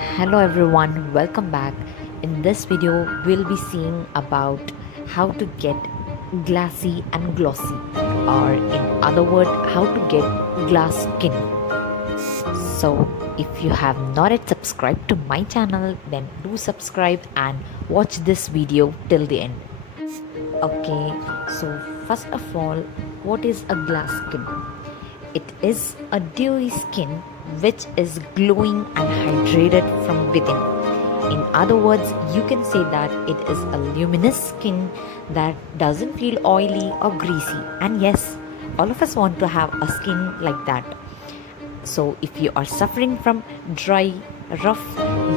Hello everyone, welcome back. In this video, we'll be seeing about how to get glassy and glossy, or in other words, how to get glass skin. So, if you have not yet subscribed to my channel, then do subscribe and watch this video till the end. Okay, so first of all, what is a glass skin? It is a dewy skin which is glowing and hydrated from within. In other words, you can say that it is a luminous skin that doesn't feel oily or greasy. And yes, all of us want to have a skin like that. So if you are suffering from dry, rough,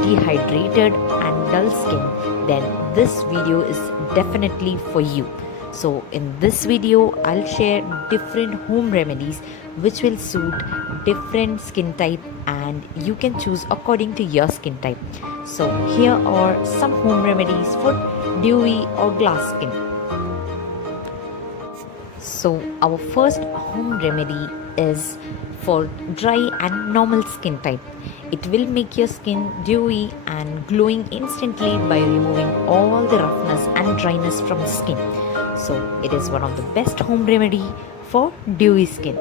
dehydrated and dull skin, then this video is definitely for you. So in this video, I'll share different home remedies which will suit different skin type, and you can choose according to your skin type. So here are some home remedies for dewy or glass skin. So our first home remedy is for dry and normal skin type. It will make your skin dewy and glowing instantly by removing all the roughness and dryness from the skin. So it is one of the best home remedy for dewy skin.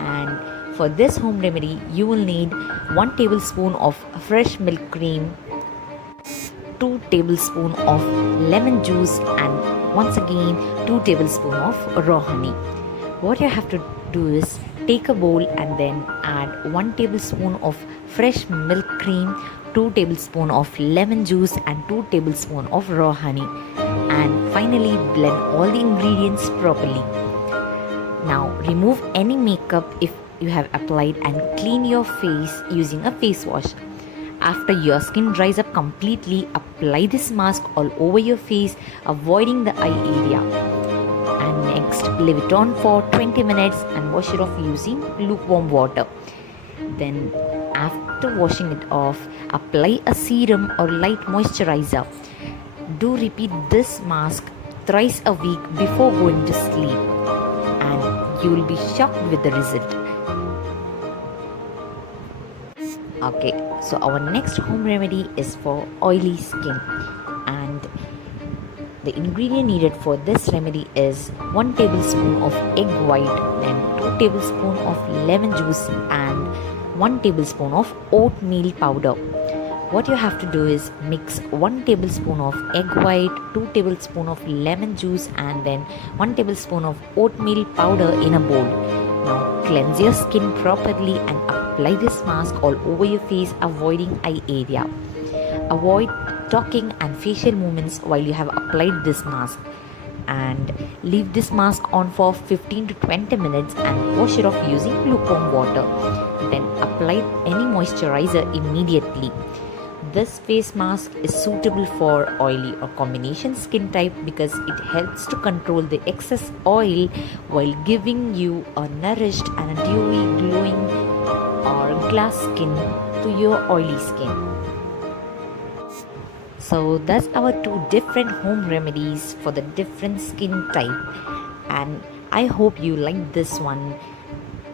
And for this home remedy, you will need 1 tablespoon of fresh milk cream, 2 tablespoons of lemon juice, and once again 2 tablespoons of raw honey. What you have to do is take a bowl and then add 1 tablespoon of fresh milk cream, 2 tablespoons of lemon juice and 2 tablespoons of raw honey, and finally blend all the ingredients properly. Now remove any makeup if you have applied and clean your face using a face wash. After your skin dries up completely, apply this mask all over your face, avoiding the eye area. And next, leave it on for 20 minutes and wash it off using lukewarm water. Then after washing it off, apply a serum or light moisturizer. Do repeat this mask thrice a week before going to sleep, and you will be shocked with the result. Okay, so our next home remedy is for oily skin, and the ingredient needed for this remedy is 1 tablespoon of egg white, then 2 tablespoons of lemon juice and 1 tablespoon of oatmeal powder. What you have to do is mix 1 tablespoon of egg white, 2 tablespoons of lemon juice and then 1 tablespoon of oatmeal powder in a bowl. Now cleanse your skin properly and apply this mask all over your face, avoiding eye area. Avoid talking and facial movements while you have applied this mask, and leave this mask on for 15 to 20 minutes and wash it off using lukewarm water. Then apply any moisturizer immediately. This face mask is suitable for oily or combination skin type because it helps to control the excess oil while giving you a nourished and a dewy, glowing or glass skin to your oily skin. So that's our 2 different home remedies for the different skin type, and I hope you like this one.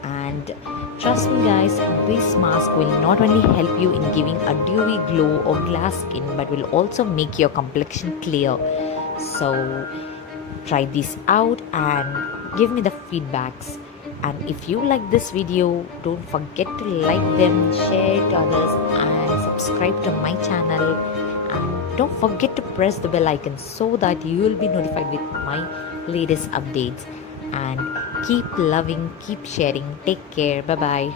And trust me guys, this mask will not only help you in giving a dewy glow or glass skin, but will also make your complexion clear. So try this out and give me the feedbacks. And if you like this video, don't forget to like them, share it to others and subscribe to my channel. And don't forget to press the bell icon so that you will be notified with my latest updates. And keep loving, keep sharing. Take care. Bye bye.